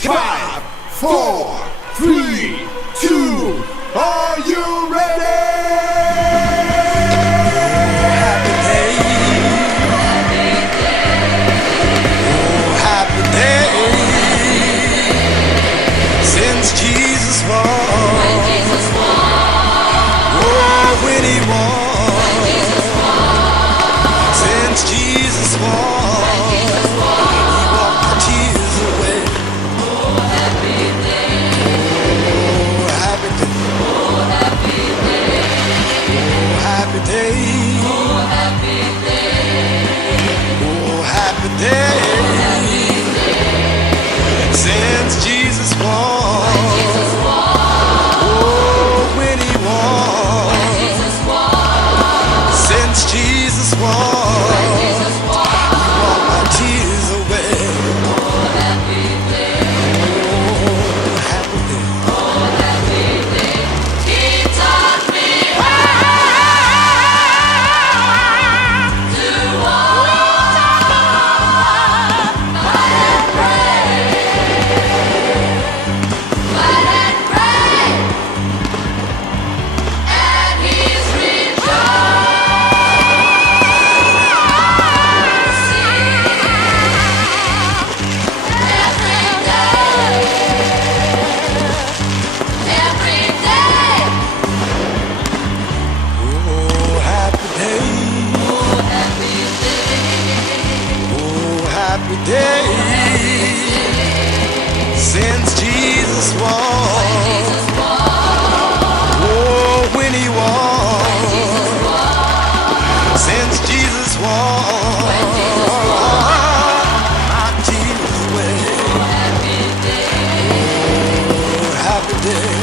5, 4, 3, 2, are you ready? Happy day. Oh, happy day. Since Jesus won. Oh, when he won. Since Jesus won. He walked my tears away. Oh, happy day. Oh, happy day. Happy day. Oh, happy day. Oh, happy day. Since Jesus won. Oh, when he won. Since Jesus won. He walked my tears away. Oh, happy day. Oh, happy day. He taught me how to walk, fight and pray, and He's every day. Oh, happy day. Oh, happy day. Since Jesus won. Oh, when he won. Since Jesus won. My tears away. Oh, happy day.